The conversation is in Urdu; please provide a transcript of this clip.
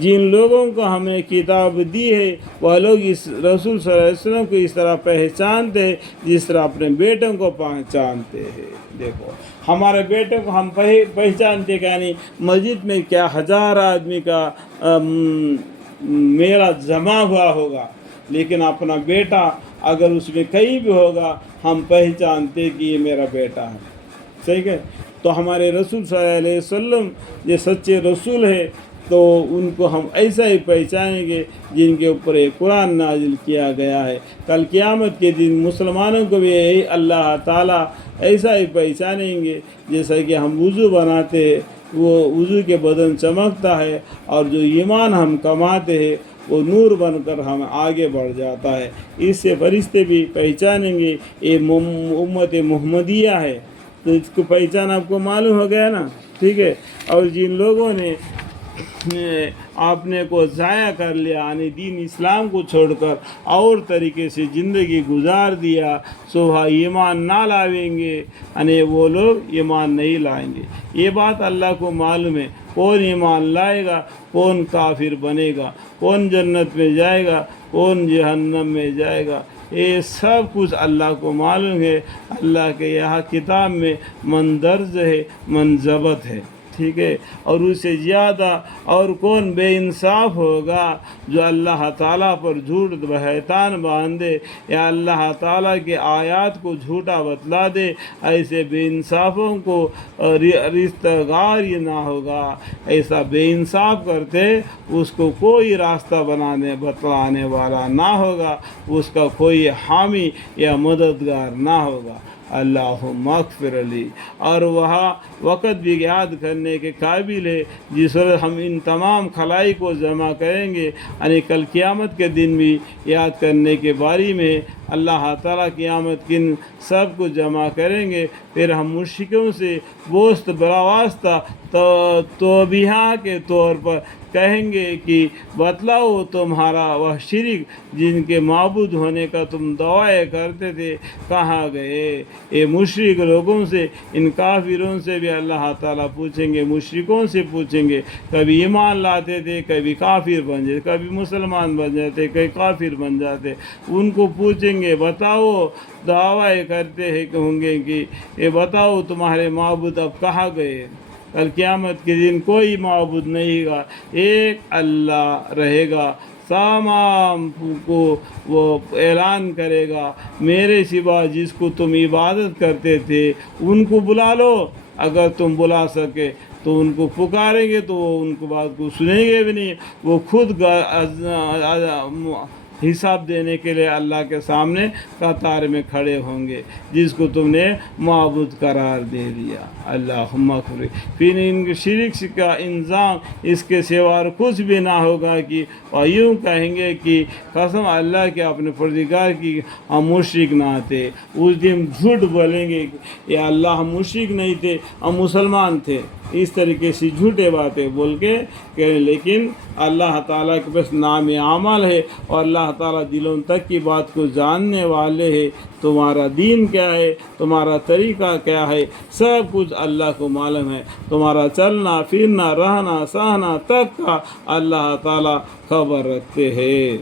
جن لوگوں کو ہم نے کتاب دی ہے وہ لوگ اس رسول صلی اللہ علیہ وسلم کو اس طرح پہچانتے ہیں جس طرح اپنے بیٹوں کو پہچانتے ہیں۔ دیکھو ہمارے بیٹوں کو ہم پہچانتے کہ یعنی مسجد میں کیا ہزار آدمی کا میرا جمع ہوا ہوگا، لیکن اپنا بیٹا اگر اس میں کہیں بھی ہوگا ہم پہچانتے کہ یہ میرا بیٹا ہے۔ صحیح ہے؟ تو ہمارے رسول صلی اللہ علیہ وسلم یہ سچے رسول ہے، تو ان کو ہم ایسا ہی پہچانیں گے جن کے اوپر ایک قرآن نازل کیا گیا ہے۔ کل قیامت کے دن مسلمانوں کو بھی یہی اللہ تعالیٰ ایسا ہی پہچانیں گے، جیسا کہ ہم وضو بناتے ہیں وہ وضو کے بدن چمکتا ہے، اور جو ایمان ہم کماتے ہیں وہ نور بن کر ہم آگے بڑھ جاتا ہے۔ اس سے فرشتے بھی پہچانیں گے یہ امت محمدیہ ہے، تو اس کو پہچان آپ کو معلوم ہو گیا نا، ٹھیک ہے۔ اور جن لوگوں نے اپنے کو ضائع کر لیا، یعنی دین اسلام کو چھوڑ کر اور طریقے سے زندگی گزار دیا، صبح ایمان نہ لاویں گے، یعنی وہ لوگ ایمان نہیں لائیں گے۔ یہ بات اللہ کو معلوم ہے، کون ایمان لائے گا، کون کافر بنے گا، کون جنت میں جائے گا، کون جہنم میں جائے گا، یہ سب کچھ اللہ کو معلوم ہے۔ اللہ کے یہاں کتاب میں من درج ہے، من ضبط ہے، ٹھیک ہے۔ اور اس سے زیادہ اور کون بے انصاف ہوگا جو اللہ تعالیٰ پر جھوٹ بہتان باندھے یا اللہ تعالیٰ کے آیات کو جھوٹا بتلا دے۔ ایسے بے انصافوں کو رشتہ گار ہی نہ ہوگا۔ ایسا بے انصاف کرتے اس کو کوئی راستہ بتلانے والا نہ ہوگا، اس کا کوئی حامی یا مددگار نہ ہوگا۔ اللہم اغفر لی۔ اور وہاں وقت بھی یاد کرنے کے قابل ہے جس وقت ہم ان تمام خلائق کو جمع کریں گے، یعنی کل قیامت کے دن بھی یاد کرنے کے بارے میں اللہ تعالیٰ قیامت کے دن سب کو جمع کریں گے۔ پھر ہم مشرکوں سے گوشت بلا واسطہ توبیہ کے طور پر کہیں گے کہ بتلاؤ تمہارا وہ شرک جن کے معبود ہونے کا تم دعویٰ کرتے تھے کہاں گئے۔ یہ مشرک لوگوں سے، ان کافروں سے بھی اللہ تعالیٰ پوچھیں گے، مشرکوں سے پوچھیں گے۔ کبھی ایمان لاتے تھے، کبھی کافر بن جاتے، کبھی مسلمان بن جاتے، کبھی کافر بن جاتے، ان کو پوچھیں گے بتاؤ، دعویٰ کرتے ہیں کہ ہوں گے کہ یہ بتاؤ تمہارے معبود اب کہاں گئے۔ کل قیامت کے دن کوئی معبود نہیں گا، ایک اللہ رہے گا۔ تمام کو وہ اعلان کرے گا میرے سوا جس کو تم عبادت کرتے تھے ان کو بلا لو، اگر تم بلا سکے تو ان کو پکاریں گے تو وہ ان کو بات کو سنیں گے بھی نہیں، وہ خود حساب دینے کے لیے اللہ کے سامنے قطار میں کھڑے ہوں گے جس کو تم نے معبود قرار دے دیا۔ اللہم اغفر۔ پھر ان کے شرک کا انجام اس کے سوا اور کچھ بھی نہ ہوگا کہ اور یوں کہیں گے کہ قسم اللہ کے اپنے پروردگار کی ہم مشرک نہ تھے۔ اس دن جھوٹ بولیں گے کہ یا اللہ ہم مشرک نہیں تھے، ہم مسلمان تھے، اس طریقے سے جھوٹے باتیں بول کے کہیں، لیکن اللہ تعالیٰ کے پاس نام عمل ہے اور اللہ تعالیٰ دلوں تک کی بات کو جاننے والے ہیں۔ تمہارا دین کیا ہے، تمہارا طریقہ کیا ہے، سب کچھ اللہ کو معلوم ہے۔ تمہارا چلنا پھرنا رہنا سہنا تک کا اللہ تعالیٰ خبر رکھتے ہیں۔